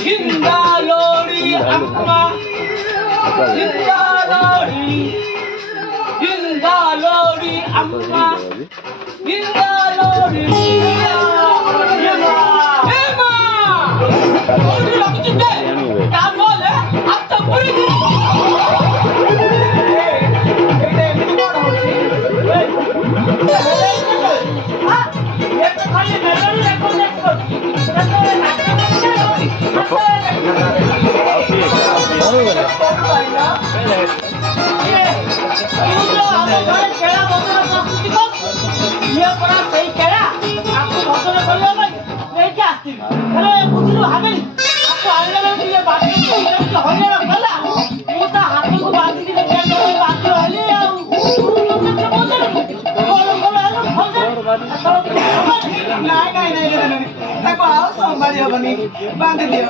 Hindalori amma, Hindalori, Hindalori amma, Hindalori. Emma, Lori aku cute. Kamu le, apa puri? बांध दियो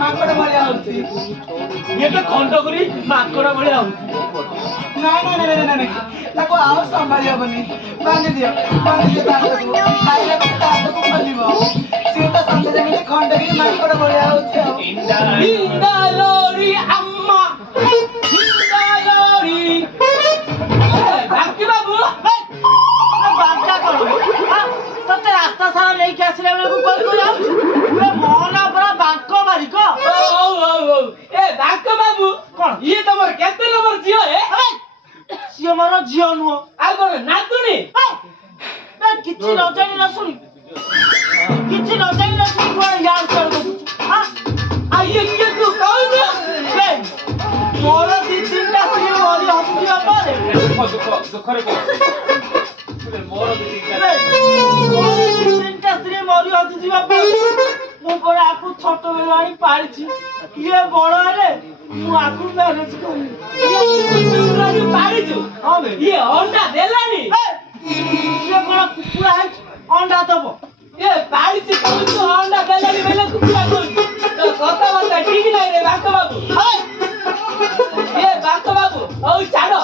माकड़ भलिया होती ये तो खंडगुरी माकड़ भलिया होती नहीं ताको आओ संभालिया बनी बांध दियो खाइले ताको खोलिबो से तो संदे जमी खंडगुरी माकड़ भलिया होती इंदालोरी अम्मा इंदालोरी बाबू बांका करो तते रास्ता सारा नहीं के आसले बेले को पूरा मोहना पूरा बांको मारी को ए बांको बाबू कोन ये तमर केते नंबर जियो ए सियो मारो जियो नु आ कोन नातुनी ए किछि न जानि न सुनी किछि न जानि न सुनी कोन यार कर दो हां आ ये के तू कहू ए मोर दी तीनटा सियो वाली हम जियो पारे दुख रे को मोर दी तीनटा स्त्री मोरी होती जीवा पे मु बड़ा आकु छोट बेलाणी पाळछि ये बड़ रे मु आकु मैनेज करी ये पाळछु हां बे ये अंडा देलानी ये बड़ा कुकुड़ा है अंडा दबो ये पाळछि कहू अंडा देलानी बेले कुकुड़ा को तो कथा बात ठीक नहीं रे बाक बाबू ये बाक बाबू औ छाड़ो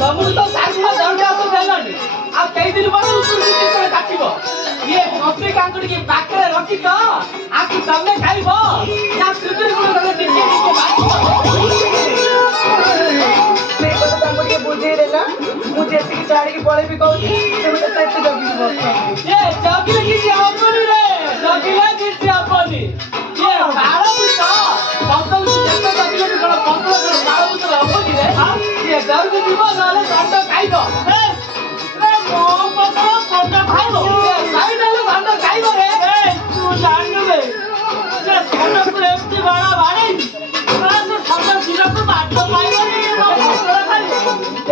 तमु तो सागुला दंडा तो देलानी आ कई दिन बाद उतुर के काटिबो ये मछली कांकुड़ी के पाकरे रखी तो आकु तमे खाइबो ना सुदूर को तमे टिके टिके बाटिबो से को तमे के बुझे देला मुझे ती साड़ी की पळे भी कहू से मते सेट जगी बस ये जगी की अपनी रे जगी की अपनी ये बाळा तो फसल जते जगी को फसल बाळा तो अपनी रे ये घर को जीव नाले दंड खाइबो ए मो पतरो दंड खाइबो साइड ले दंड खाइबो रे ए तू जानबे से दंड को एमती बाळा बाड़े पूरा से दंड जीरो को बाट खाइबो रे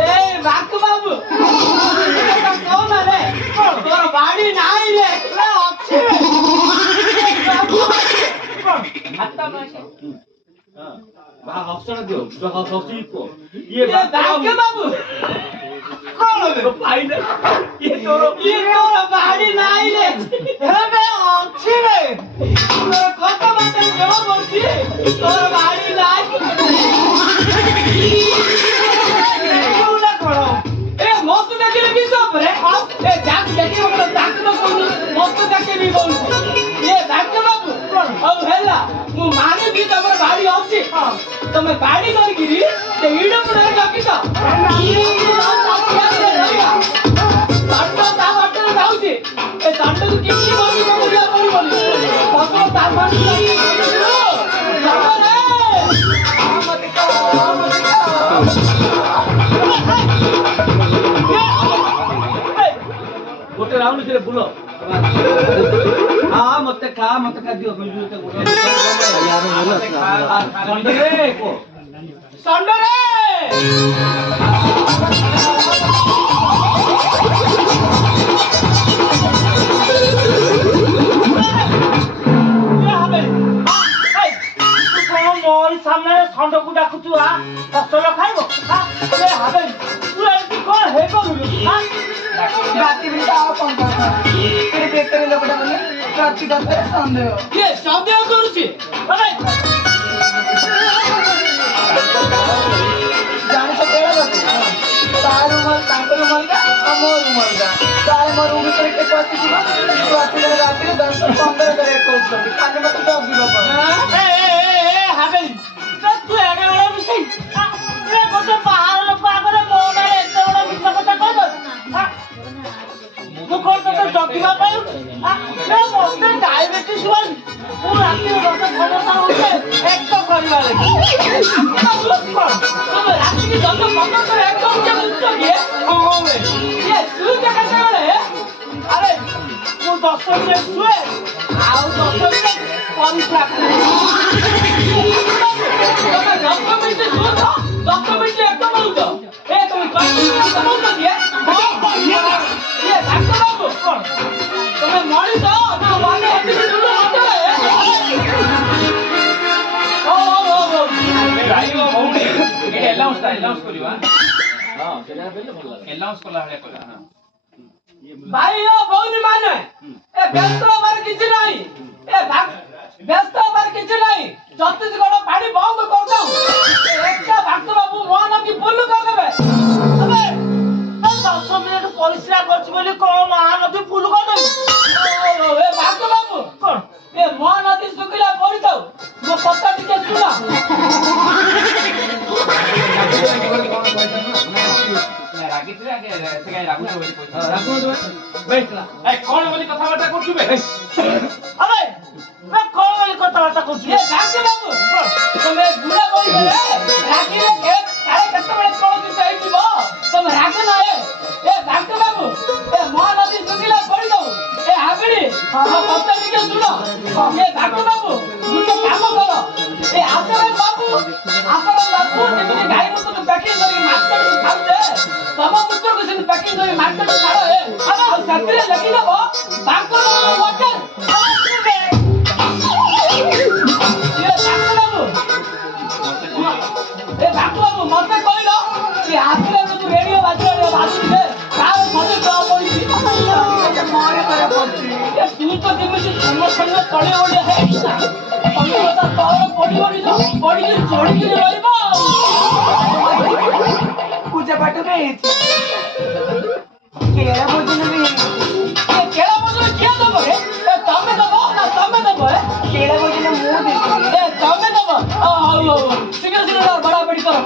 ए बाक बाबू कौन रे तोर बाड़ी नाही रे अच्छे हाता मासे हां ऑप्शन दियो जो हॉस्टल को ये बाक बाबू कौन है फाइनल ये तोर बाड़ी नाही रे हे बे अच्छे रे तोर कथा मत जो बोलती तोर बाड़ी नाही क्यों करो ए मस्त देखे भी सब रे ए जाक देखे मतलब जाक तो कोन मस्त देखे भी बोल ये बाक बाबू औ हेला मु माने भी तमर बाड़ी अछि तमे बाड़ी कर गिरी ते ईडो पुरे लकी तो दंड ता बाटे जाउची ए दंड को किछि बोली बोलिया बोली बोली फसल ता बाटे गोटे राउंड से बुलो हां मते खा दियो बिजू ते गोटे संडरे को संडरे मोर सामने संड को डाकुचु आ फसल खाइबो हां ए हबे तू एती कोन हे को हां बाती भी आओ पंखा तेरे बेटे लोकटा बोले राती दते संदेह ये संदेह करूची अरे जान ଆମ ରୁମ୍ ଭିତରେ କେତେ ଆସିଯିବ ତୁ ଆସିଲେ ରାତିରେ 10-15 ରେଟ୍ କରୁଛନ୍ତି ଖାଲି ମତେ ଜଗିବ ତୁ ଏଡେ ବଡ ମିଶେଇ ଗୋଟେ ବାହାର ଲୋକ ଆଗରେ ମୋ ନାଁରେ ଏତେ ବଡ ମିଛ କଥା କହିବ ମୁଁ କଣ ତତେ ଜଗିବା ପାଇଁ ମତେ ଡାଇବେଟିସ୍ ବୋଲି ମୁଁ ରାତିରେ ଦଶ ସମସ୍ୟା ହଉଛି ଏକ କରିବା ଲାଗି ରାତିକି 10-15 ଏକ ଉଚ୍ଚ କିଏ ଶୁଏ କେତେବେଳେ ଆରେ ମୁଁ 10 ମିନିଟ୍ ଶୁଏ ଆଉ 10 ମିନିଟ୍ ପରିସ୍ରା କରେ ତମେ 10 ମିନିଟ୍ ଶୁଅ 10 ମିନିଟ୍ ଏକ ବଳୁଛ ଏ ତମେ 10 ମିନିଟ୍ ଏକ ବଳୁଛ କିଏ ଡାକ୍ତର ବାବୁ କଣ ତମେ ମଣିଷ ନା ମାନେ ଏତିକି ଦୂର भाई ओ भौनी माने ए व्यस्त हमार किछ नाही ए व्यस्त हमार किछ नाही छत्तीसगढ़ पानी बंद कर दऊ एकटा भक्त बाबू मोहन की फुल कर देबे अबे 10 मिनिट परिश्रा करछि बोली कोन महानदी फुल कर दई ए भक्त बाबू कोन ए महानदी सुखिला पड़ी दऊ मो पत्ता टिके सुना रागितरे आगे से गाय रागु बोली पछा रागु दो बैठला ए कोन बोली कथावार्ता करछु बे अबे मैं कोन बोली कथावार्ता करछु ए डाके बाबू तमे गुडा बोली रे रागी रे के काले कत्ते बळे कोन की सही जीवो तमे रागे ना ए डाके बाबू ए महानदी सुखिला पड़ी दो ए हाबिड़ी हम पत्ता के सुनो ए डाके बाबू गुटे काम करो ए आसरे बाबू जेते गाय को तो पैकिंग करके मार्केट में खाऊ दे तम पुत्र को से पैकिंग करके मार्केट में छाड़ो ए अरे सत्रे लगी ना वो बांको वाटर ये बांको बाबू मते कहलो कि आसले तो रेडियो बाजू दे काल मते तो पड़ी मोरे करे पड़ी ये तू तो दिमिति समर्थन तळे ओडे है ना समझता तोर पड़ी के जोड़ी के रहइबो पूजा पाठ में केरा भोजन में ये केरा भोजन किया दबो रे तमे दबो ना तमे दबो केरा भोजन मु दे ए तमे दबो शीघ्र बड़ा बड़ी करो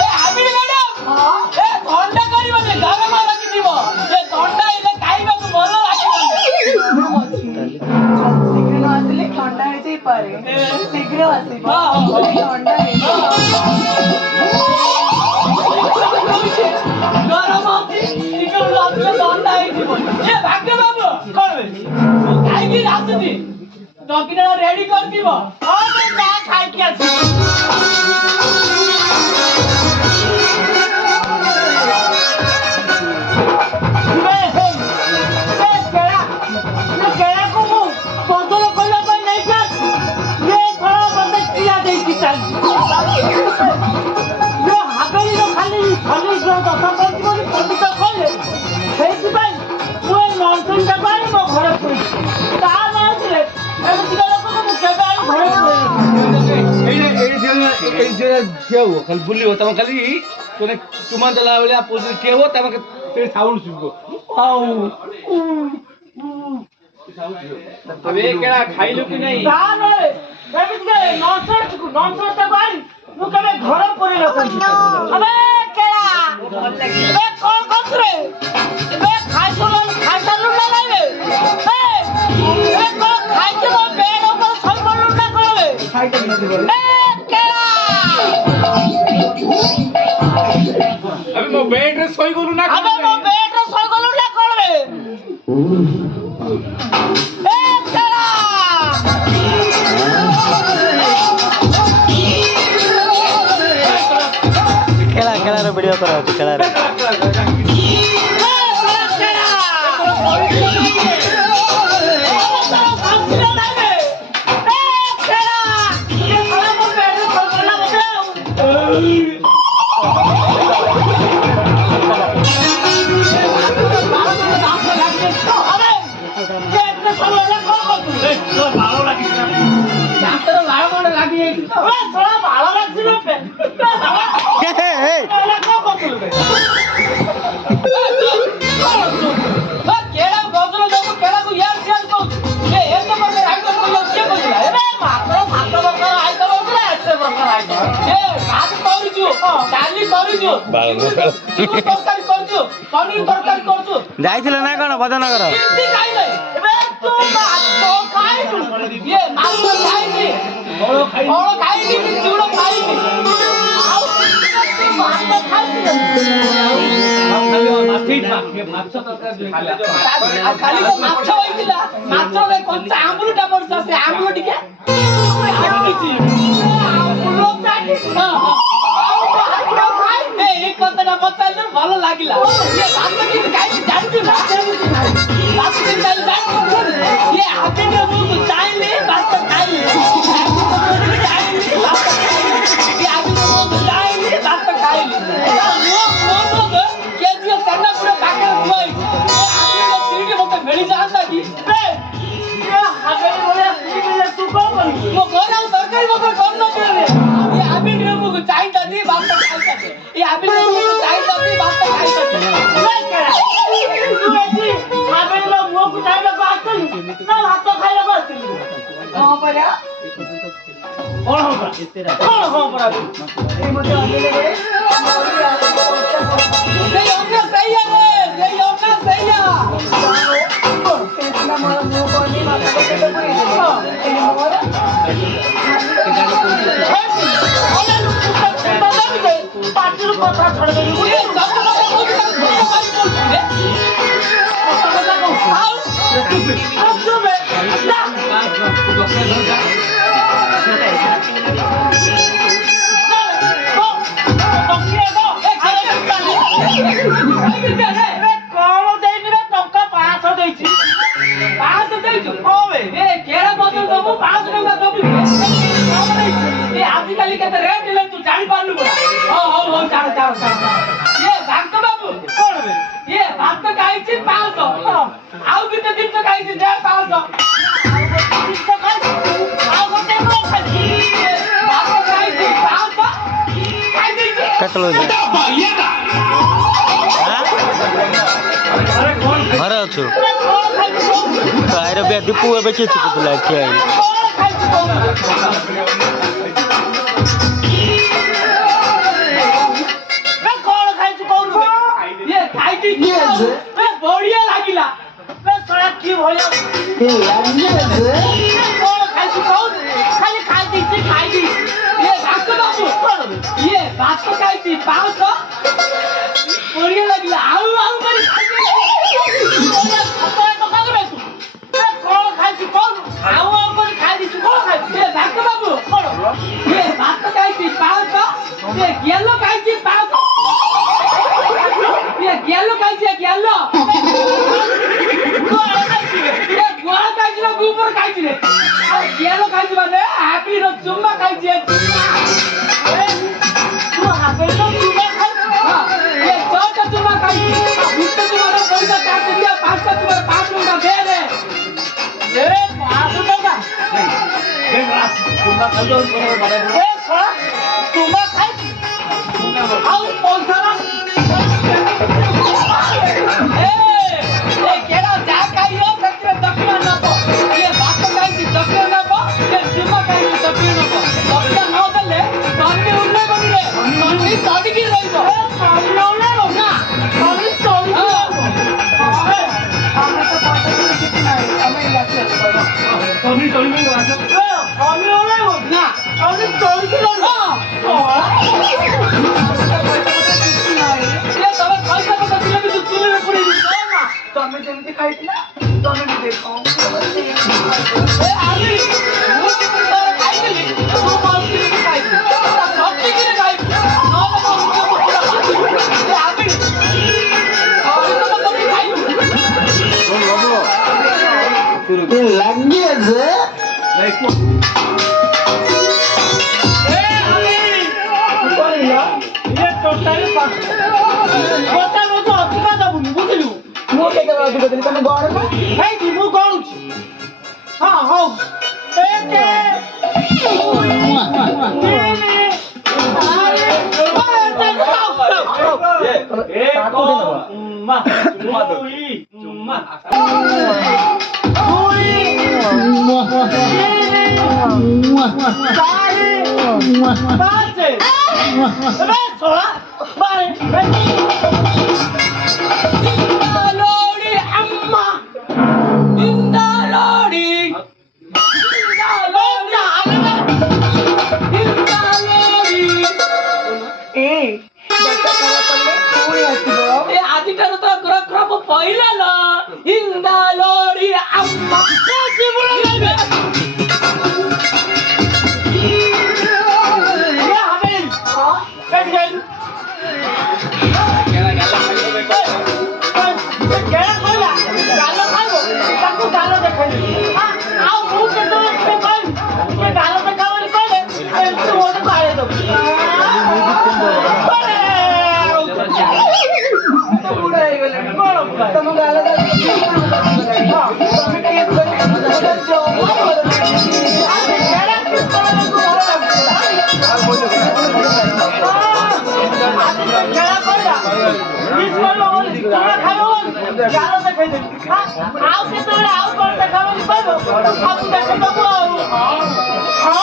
ए आबिनी मैडम ए ठंडा करिबने गरम रखि दिबो ए ठंडा इले खाइबा को मन लागिबो ठंडा है जे पारे शीघ्र आसीबो ठंडा है गरम आसी शीघ्र आसी ठंडा है जीवो ए भाग्य बाबू कोन बे तू खाइ की आसी डॉक्टर रेडी कर दिबो और जा खाइ की आसी खाली बुली हो तम खाली तोने तुमा दला वाले पोज के हो तम ते साउंड सुगो आउ अबे केड़ा खाइलो कि नहीं ता रे एबिट के नॉनसेंस त भाई मु कबे घर परे लकन अबे केड़ा बे कोन कसरे बे खाइसलो खाइसलो ना लाइबे ए को खाइके बे बेड ऊपर सोई पड़लो ना करबे खाइके न दिबे ए केड़ा अबे मो बेड रे सोई गोलू ना अबे मो बेड रे सोई गोलू ना करबे ए केड़ा खेला रे वीडियो करा खेला रे डाक्टर লাগি এইছি তো এ সরা ভালো লাগছে রে পে এলা কো করছলু বে কেডা গজল দেব কেডা কো ইয়ার সিয়াল কো এ এত বড় আইটম কইলা কে কইলা এ মাত্র 7 বছর আইটম হচ্ছে 8 বছর আইটম এ ভাত করিছু ডালি করিছু তরকারি করছু পনির তরকারি করছু ଯାଇଥିଲ ନା କଣ ଭଜନଗର? কিন্তি খাই নাই এবে তো মাছ খাইছু এ মাছ খাইছি বড় খাইনি কি চুড়ো খাইনি আউ মাছ খাইছি খালি তো মাছ হইছিলা মাছরে কঞ্চা আঙুলটা পড়ছে সে আঙুল টিকে আঙুলটি আঙুল চাটি এই কথাটা বলতে ভালো লাগিলা এ ভাত কিন্তু খাইছি জানছি না ভাত কিন্তু জানছি এ আপনি বলতো চাইলে ভাত খাইলে চাইলে ভাত খাইলে এ আপনি বলতো চাইলে ভাত খাইলে কেজিও কান্না পুরো পাকা ধুই এ আপনি সিডি মতো ভেড়ি যাতা কি এ হাতে বলে সিডি তু কো করি মো গরাও তরকারি মতো কম না করে এ আপনি মুকু চাইতা দি ভাত খাইতা এ আপনি মুকু চাইতা দি ভাত খাইতা না কেডা তুই এটি আপনি মুকু চাইতা কো আসলি না ভাত খাইলা কো আসলি हां परा कौन हो परा कौन हो परा ए मुझे आने लगे ये योजना सही है ये योजना सही है इतना मारा मुंह को नहीं माता को तो पूरी है मोर अरे बता दे पार्टी को कथा छोड़ दे ये सब को बोलते आओ अब जो मैं ଘରେ ଅଛୁ ଆଇର ଦୀପୁ ଏବେ କିଏ ଚିପୁଥିଲା ଠିଆ ବଢିଆ ଲାଗିଲା କି ଭଳିଆ ଖାଲି ଖାଇଦେଇଛି ଇଏ ଭାତ ବାବୁ ଇଏ ଭାତ ଖାଇଛି ପାଉଛ ବଢିଆ ଲାଗିଲା ଆଉ ଆଉ କରି କଣ ଖାଇଛୁ କଣ ଆଉ ଆଉ କରି ଖାଇଦେଇଛୁ କଣ ଖାଇଛୁ ଇଏ ଭାତ ବାବୁ କଣ ଇଏ ଭାତ ଖାଇଛି ପାଉଛ ଇଏ ଗେଲ ଖାଇଛି ପାଉଛ ଇଏ ଗେଲ ଖାଇଛି ଗେଲ ଗୁଆଳ ଖାଇଛି ନା ଗୋବର ଖାଇଛି ରେ ଆଉ ଗେଲ ଖାଇଛି ମାନେ ହାପିର ଚୁମ୍ମା ଖାଇଛି चुमा खाई गुट्टे तुम्हारा पैसा काट दिया 5 का तुम्हारा 5 टका दे रे ए 5 टका दे ग्लास चुमा खा दो बड़े ए थोड़ा चुमा खाई आओ पंखा ए केड़ा जा खाइयो सच्चे दक्षिण ना को ये बात खाई थी दक्षिण ना को ये चुमा खाई थी दक्षिण ना को दक्षिण ना देले तन्नी उन्ने बनी रे तन्नी साडी की रहिबो ए साडी ओले ना तन्नी साडी की আমরা তো পয়সা দিয়ে দিতে নাই আমি লাগছে তন্নি তন্নি में আছে ए আমি ওলে না আমি তন্নি কি না तमे जेमती खाइतिला तमे भी देखो ए आली मु कितने बार खाइली तू मालती नहीं खाइली सच्ची की खाई ना ना मुझे पूरा खाती ए आली और तो कभी खाई बोल बाबू ये लग गया जे ए आली बोलिया ये टोटली पास कोटा नो तो अधिका दबुनी बुझिलु मु केते बात करतनी तमे गण ना भाई जी मु गणुची हां हो एके ଆଜିଠାରୁ ତ ଗ୍ରହ ପହିଲା ଇନ୍ଦା ଲୋଡି ଆମ୍ମା ତମ ଗାଲ ଆଉ କେତେବେଳେ ଆଉ କଣ ଦେଖାବନି କହିବ ସବୁ ଦେଖେଇଦବୁ ଆଉ